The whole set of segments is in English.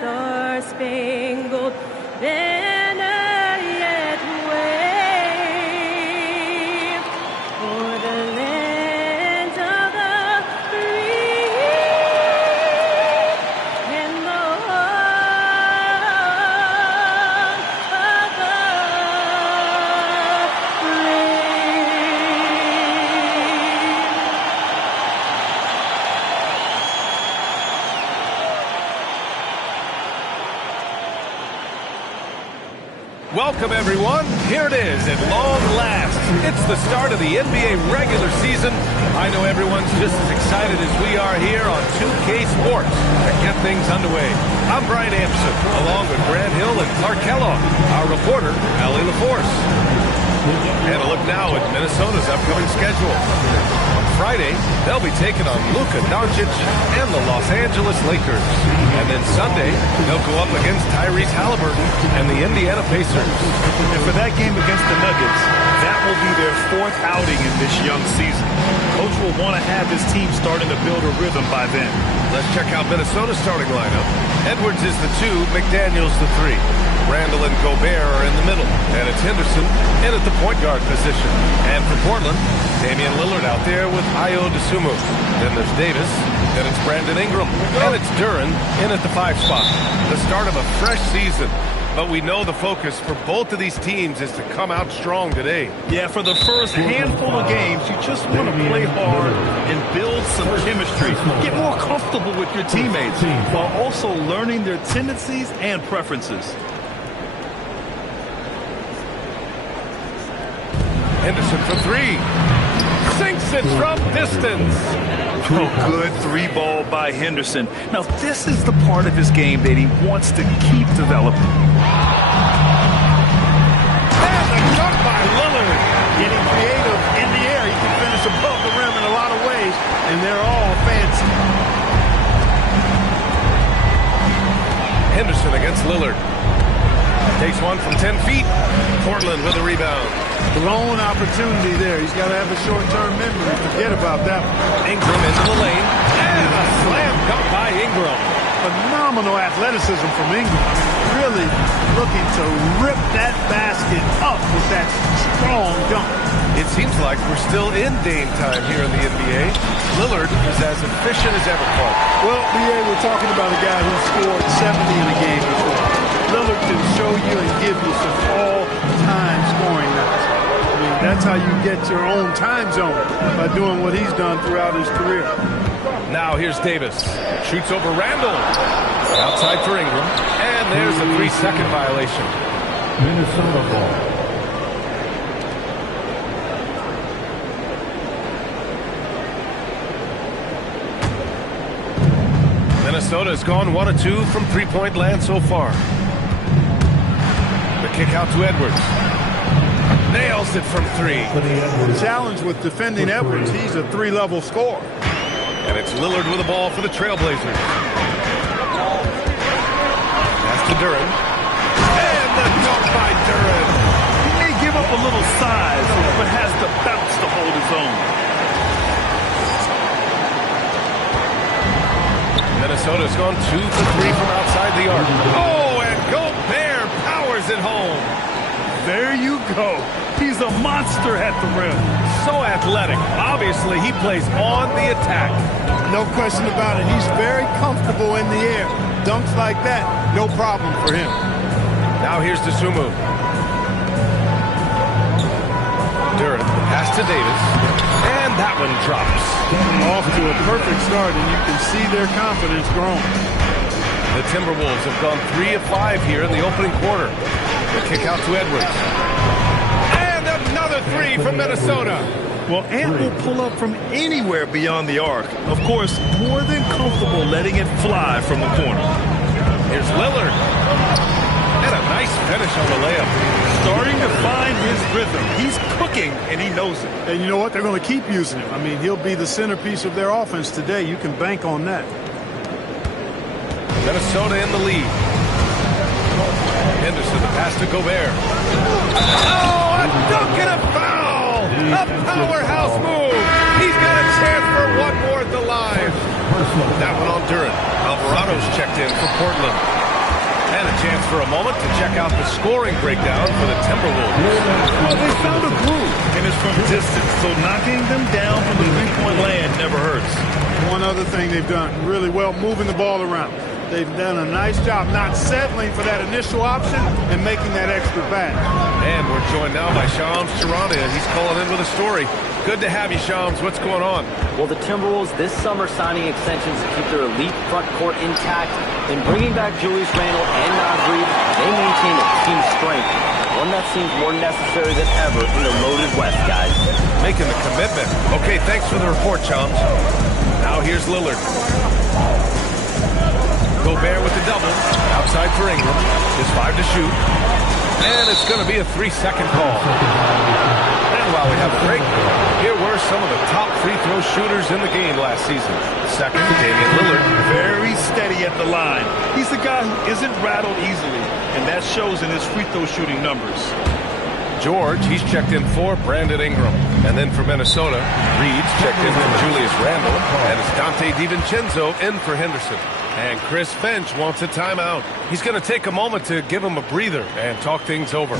star-spangled banner yet wave for the land of the free and the home of the Welcome, everyone. Here it is at long last. It's the start of the NBA regular season. I know everyone's just as excited as we are here on 2K Sports to get things underway. I'm Brian Anderson, along with Grant Hill and Clark Kellogg, our reporter, Allie LaForce. And a look now at Minnesota's upcoming schedule. On Friday, they'll be taking on Luka Doncic and the Los Angeles Lakers. And then Sunday, they'll go up against Tyrese Halliburton and the Indiana Pacers. And for that game against the Nuggets, that will be their fourth outing in this young season. Coach will want to have his team starting to build a rhythm by then. Let's check out Minnesota's starting lineup. Edwards is the 2, McDaniels the 3. Randall and Gobert are in the middle, and it's Henderson in at the point guard position. And for Portland, Damian Lillard out there with Ayo Dosunmu. Then there's Davis, then it's Brandon Ingram, and it's Duren in at the 5 spot. The start of a fresh season, but we know the focus for both of these teams is to come out strong today. Yeah, for the first handful of games, you just want to play hard and build some chemistry. Get more comfortable with your teammates while also learning their tendencies and preferences. Henderson for 3. Sinks it from distance. Oh, good 3-ball by Henderson. Now, this is the part of his game that he wants to keep developing. And the dunk by Lillard. Getting creative in the air. He can finish above the rim in a lot of ways, and they're all fancy. Henderson against Lillard. Takes one from 10 feet. Portland with a rebound. Blown opportunity there. He's got to have a short-term memory. Forget about that one. Ingram into the lane. And a slam dunk by Ingram. Phenomenal athleticism from Ingram. Really looking to rip that basket up with that strong dunk. It seems like we're still in Dame time here in the NBA. Lillard is as efficient as ever, Clark. Well, BA, we're talking about a guy who scored 70 in a game before. Lillard can show you and give you some all-time scoring nights. I mean, that's how you get your own time zone, by doing what he's done throughout his career. Now here's Davis. Shoots over Randall. Outside for Ingram. And there's a 3-second violation. Minnesota ball. Minnesota has gone 1 of 2 from three-point land so far. The kick out to Edwards. Nails it from 3. The challenge with defending Edwards, he's a 3-level scorer. And it's Lillard with the ball for the Trailblazers. Pass to Duren. And the dunk by Duren. He may give up a little size, but has the bounce to hold his own. Minnesota's gone 2 for 3 from outside the arc. Oh, and Gobert powers it home. There you go. He's a monster at the rim. So athletic. Obviously, he plays on the attack. No question about it. He's very comfortable in the air. Dunks like that, no problem for him. Now here's Dosunmu. Duren, pass to Davis. And that one drops. Off to a perfect start, and you can see their confidence growing. The Timberwolves have gone 3 of 5 here in the opening quarter. The kick out to Edwards. And another 3 from Minnesota. Well, Ant will pull up from anywhere beyond the arc. Of course, more than comfortable letting it fly from the corner. Here's Lillard. And a nice finish on the layup. Starting to find his rhythm. He's cooking, and he knows it. And you know what? They're going to keep using him. I mean, he'll be the centerpiece of their offense today. You can bank on that. Minnesota in the lead. Henderson, the pass to Gobert. Oh, a dunk and a foul! A powerhouse move! He's got a chance for one more at the line. That one on Duren. Alvarado's checked in for Portland. And a chance for a moment to check out the scoring breakdown for the Timberwolves. Well, they found a groove, and it's from distance, so knocking them down from the three-point land never hurts. One other thing they've done really well, moving the ball around. They've done a nice job not settling for that initial option and making that extra pass. And we're joined now by Shams Charania. He's calling in with a story. Good to have you, Shams. What's going on? Well, the Timberwolves this summer signing extensions to keep their elite front court intact. In bringing back Julius Randle and Naz Reid, they maintain a team strength, one that seems more necessary than ever in the loaded West, guys. Making the commitment. Okay, thanks for the report, Shams. Now here's Lillard. Gobert with the double. Outside for Ingram. Just 5 to shoot. And it's going to be a 3-second call. And while we have a break, here were some of the top free throw shooters in the game last season. Second, Damian Lillard. Very steady at the line. He's the guy who isn't rattled easily, and that shows in his free throw shooting numbers. George, he's checked in for Brandon Ingram. And then for Minnesota, Reed's checked in for Julius Randle. And it's Dante DiVincenzo in for Henderson. And Chris Finch wants a timeout. He's going to take a moment to give him a breather and talk things over.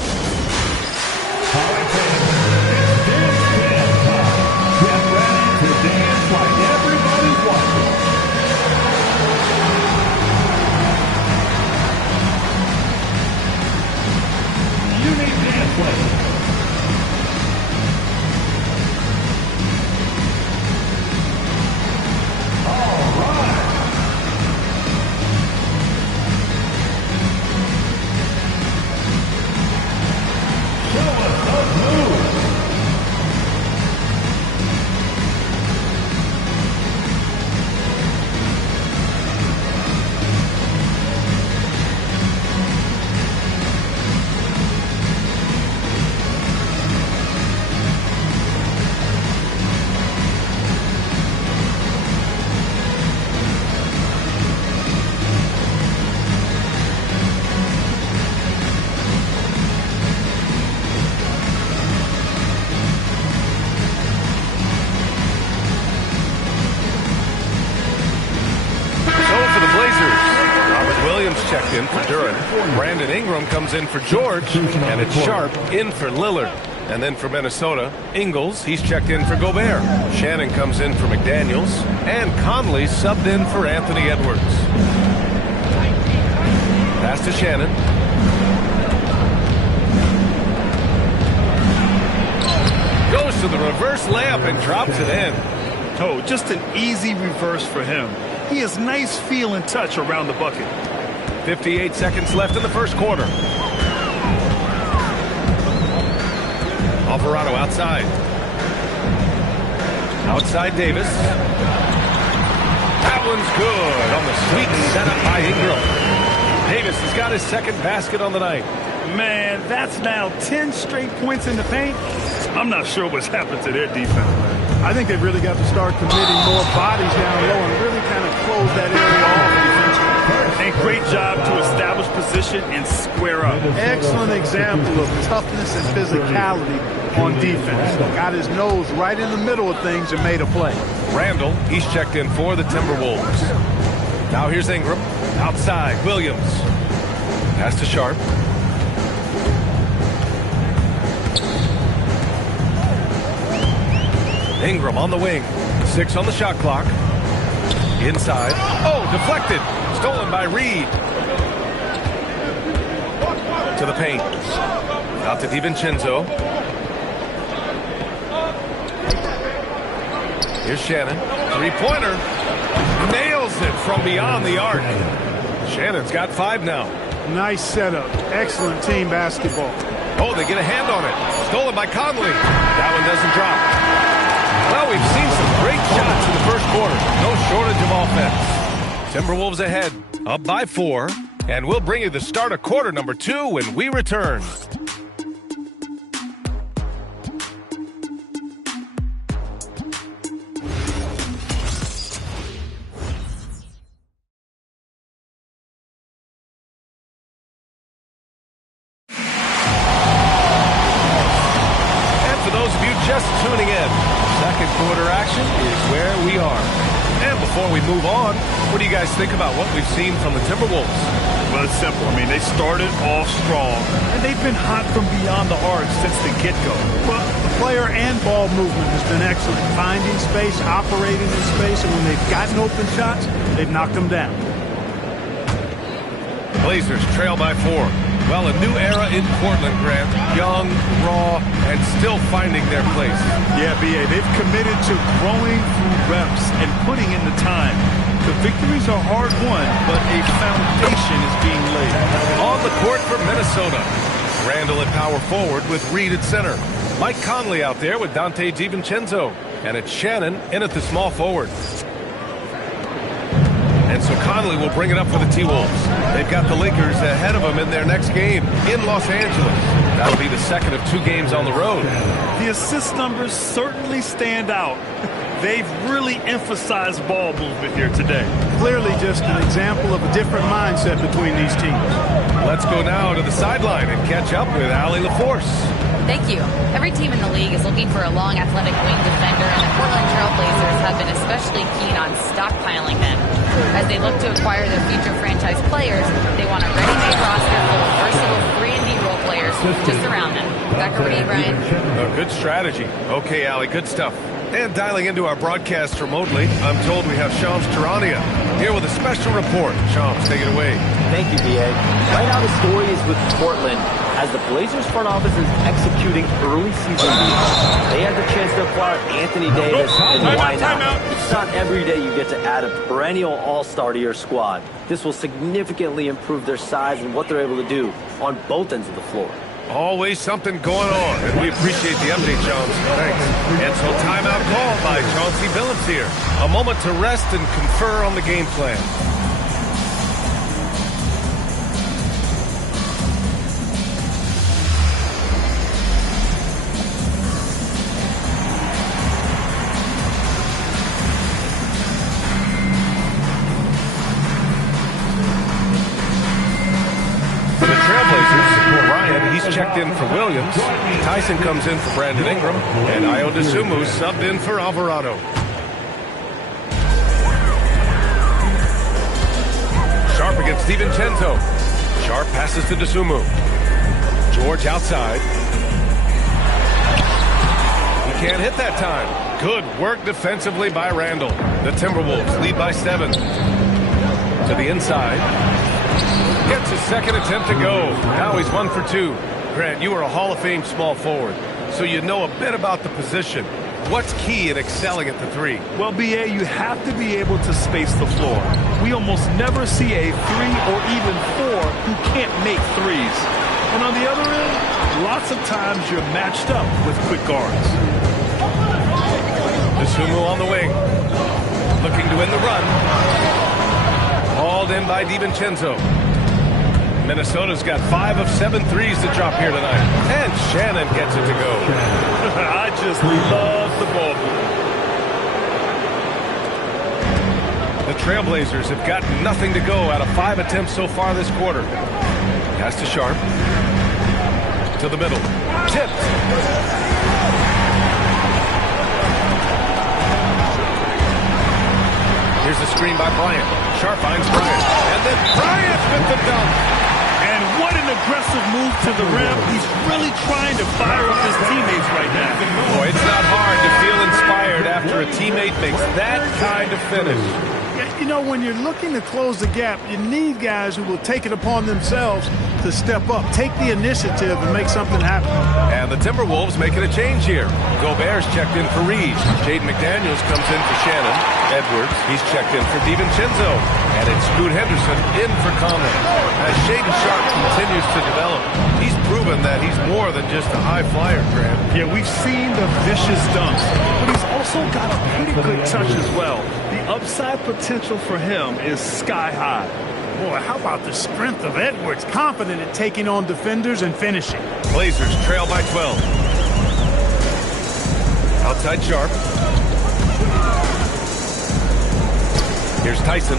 Checked in for Duran. Brandon Ingram comes in for George, and it's Sharp in for Lillard. And then for Minnesota, Ingles, he's checked in for Gobert. Shannon comes in for McDaniels, and Conley subbed in for Anthony Edwards. Pass to Shannon. Goes to the reverse layup and drops it in. Oh, just an easy reverse for him. He has nice feel and touch around the bucket. 58 seconds left in the first quarter. Alvarado outside. Outside Davis. That one's good on the sweet setup by Ingram. Davis has got his second basket on the night. Man, that's now 10 straight points in the paint. I'm not sure what's happened to their defense. I think they've really got to start committing more bodies down low and really kind of close that area off defensively. And great job to establish position and square up. Excellent example of toughness and physicality on defense. Got his nose right in the middle of things and made a play. Randall, he's checked in for the Timberwolves. Now here's Ingram. Outside, Williams. Pass to Sharp. Ingram on the wing. 6 on the shot clock. Inside. Oh, deflected. Stolen by Reed. To the paint. Out to DiVincenzo. Here's Shannon. Three-pointer. Nails it from beyond the arc. Shannon's got 5 now. Nice setup. Excellent team basketball. Oh, they get a hand on it. Stolen by Conley. That one doesn't drop. Well, we've seen some great shots in the first quarter. No shortage of offense. Timberwolves ahead, up by 4. And we'll bring you the start of quarter number 2 when we return. Just tuning in, second quarter action is where we are. And before we move on, what do you guys think about what we've seen from the Timberwolves? Well, it's simple. I mean, they started off strong, and they've been hot from beyond the arc since the get-go. Well, the player and ball movement has been excellent. Finding space, operating in space, and when they've gotten open shots, they've knocked them down. Blazers trail by 4. Well, a new era in Portland, Grant. Young, raw, and still finding their place. Yeah, B.A., they've committed to growing through reps and putting in the time. The victories are hard-won, but a foundation is being laid. On the court for Minnesota. Randall at power forward with Reed at center. Mike Conley out there with Dante DiVincenzo. And it's Shannon in at the small forward. And so Conley will bring it up for the T-Wolves. They've got the Lakers ahead of them in their next game in Los Angeles. That'll be the second of 2 games on the road. The assist numbers certainly stand out. They've really emphasized ball movement here today. Clearly just an example of a different mindset between these teams. Let's go now to the sideline and catch up with Allie LaForce. Thank you. Every team in the league is looking for a long, athletic wing defender, and the Portland Trailblazers have been especially keen on stockpiling them. As they look to acquire their future franchise players, they want a ready-made roster full of versatile 3-and-D role players just around them. Back over to you, Brian. A good strategy. Okay, Allie, good stuff. And dialing into our broadcast remotely, I'm told we have Shams Charania here with a special report. Shams, take it away. Thank you, B.A. Right now the story is with Portland as the Blazers front office is executing early season deals. They had the chance to acquire Anthony Davis, and why not? It's not every day you get to add a perennial all-star to your squad. This will significantly improve their size and what they're able to do on both ends of the floor. Always something going on, and we appreciate the update, Shams. Thanks. And so timeout called by Chauncey Billups here. A moment to rest and confer on the game plan. Checked in for Williams. Tyson comes in for Brandon Ingram. And Ayo Dosunmu subbed in for Alvarado. Sharp against DiVincenzo. Sharp passes to Dosunmu. George outside. He can't hit that time. Good work defensively by Randall. The Timberwolves lead by 7. To the inside. Gets his second attempt to go. Now he's 1 for 2. Grant, you are a Hall of Fame small forward, so you know a bit about the position. What's key in excelling at the 3? Well, B.A., you have to be able to space the floor. We almost never see a 3 or even 4 who can't make threes. And on the other end, lots of times you're matched up with quick guards. Dosunmu on the wing, looking to win the run. Hauled in by DiVincenzo. Minnesota's got 5 of 7 threes to drop here tonight. And Shannon gets it to go. I just love the ball. The Trailblazers have got nothing to go out of 5 attempts so far this quarter. Pass to Sharp. To the middle. Tipped. Here's the screen by Bryant. Sharp finds Bryant. And then Bryant with the dunk. What an aggressive move to the rim. He's really trying to fire up his teammates right now. Boy, it's not hard to feel inspired after a teammate makes that kind of finish. You know, when you're looking to close the gap, you need guys who will take it upon themselves to step up, take the initiative, and make something happen. And the Timberwolves making a change here. Gobert's checked in for Reed. Jaden McDaniels comes in for Shannon. Edwards, he's checked in for DiVincenzo. And it's Scoot Henderson in for Conley. As Shaedon Sharp continues to develop, he's proven that he's more than just a high flyer, Grant. Yeah, we've seen the vicious dunks, but he's also got a pretty good touch as well. The upside potential for him is sky high. Boy, how about the strength of Edwards? Confident at taking on defenders and finishing. Blazers trail by 12. Outside Sharp. Here's Tyson.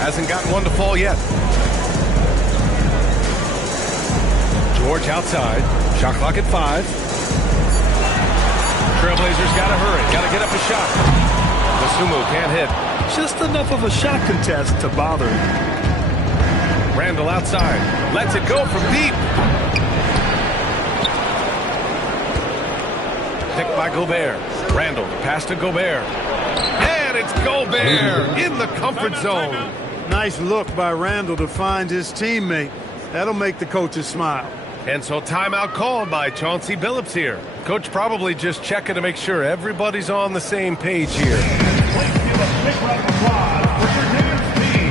Hasn't gotten one to fall yet. George outside. Shot clock at 5. Trailblazers got to hurry. Got to get up a shot. Dosunmu can't hit. Just enough of a shot contest to bother him. Randall outside. Lets it go from deep. Picked by Gobert. Randall, pass to Gobert. And it's Gobert in the comfort zone. Nice look by Randall to find his teammate. That'll make the coaches smile. And so timeout called by Chauncey Billups here. Coach probably just checking to make sure everybody's on the same page here. Let's give a big round of applause for your dance team.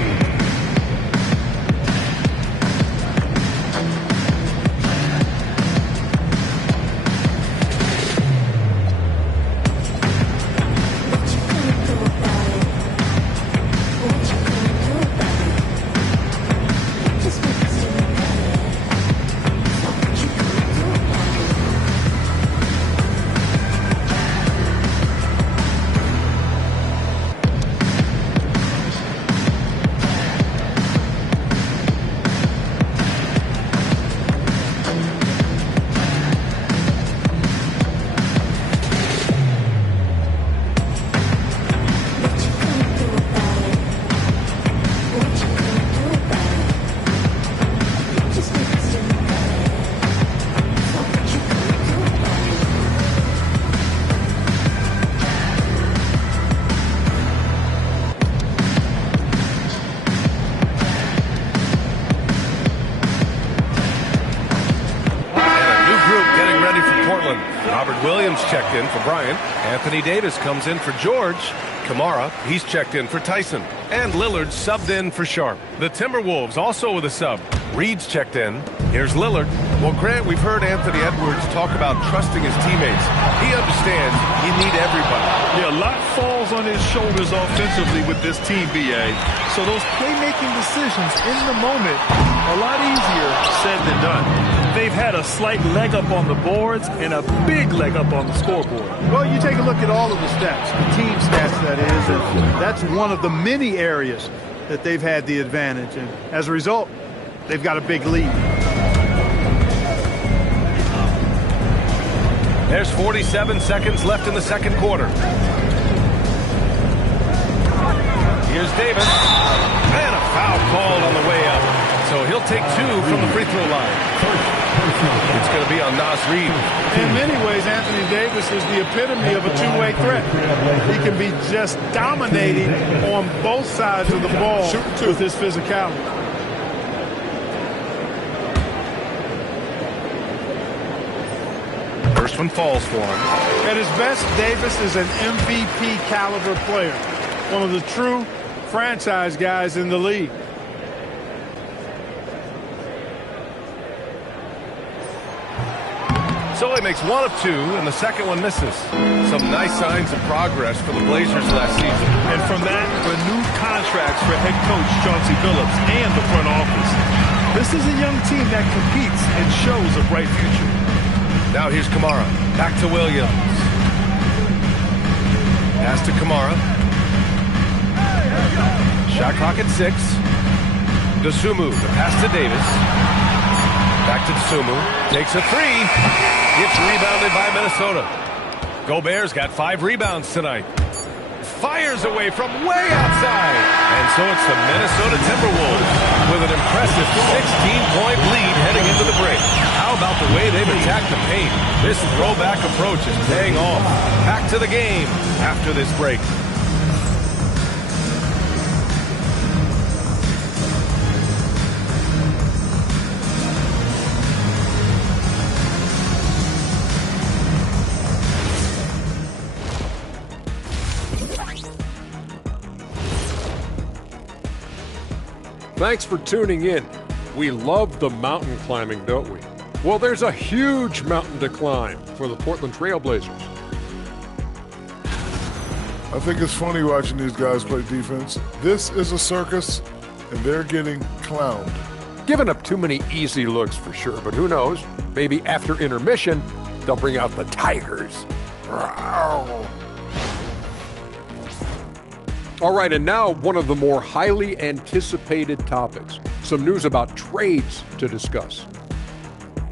Robert Williams checked in for Bryant. Anthony Davis comes in for George. Kamara, he's checked in for Tyson. And Lillard subbed in for Sharp. The Timberwolves also with a sub. Reed's checked in. Here's Lillard. Well, Grant, we've heard Anthony Edwards talk about trusting his teammates. He understands you need everybody. Yeah, a lot falls on his shoulders offensively with this team, BA. So those playmaking decisions in the moment, a lot easier said than done. They've had a slight leg up on the boards and a big leg up on the scoreboard. Well, you take a look at all of the stats, the team stats that is, and that's one of the many areas that they've had the advantage. And as a result, they've got a big lead. There's 47 seconds left in the second quarter. Here's Davis. And a foul called on the way up. So he'll take two from the free throw line. It's going to be on Nas Reed. In many ways, Anthony Davis is the epitome of a two-way threat. He can be just dominating on both sides of the ball with his physicality. First one falls for him. At his best, Davis is an MVP caliber player. One of the true franchise guys in the league. So he makes one of two, and the second one misses. Some nice signs of progress for the Blazers last season. And from that, renewed contracts for head coach Chauncey Billups and the front office. This is a young team that competes and shows a bright future. Now here's Kamara. Back to Williams. Pass to Kamara. Shot clock at 6. Dosunmu, the pass to Davis. Back to Dosunmu. Takes a three. Gets rebounded by Minnesota. Gobert's got 5 rebounds tonight. Fires away from way outside. And so it's the Minnesota Timberwolves with an impressive 16-point lead heading into the break. How about the way they've attacked the paint? This throwback approach is paying off. Back to the game after this break. Thanks for tuning in. We love the mountain climbing, don't we? Well, there's a huge mountain to climb for the Portland Trailblazers. I think it's funny watching these guys play defense. This is a circus, and they're getting clowned. Giving up too many easy looks for sure, but who knows? Maybe after intermission, they'll bring out the Tigers. All right, and now one of the more highly anticipated topics. Some news about trades to discuss.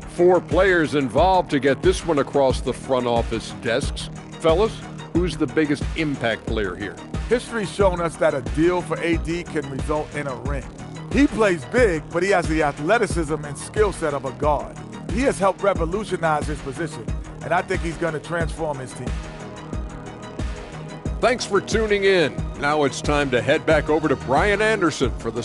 4 players involved to get this one across the front office desks. Fellas, who's the biggest impact player here? History's shown us that a deal for AD can result in a ring. He plays big, but he has the athleticism and skill set of a guard. He has helped revolutionize his position, and I think he's going to transform his team. Thanks for tuning in. Now it's time to head back over to Brian Anderson for the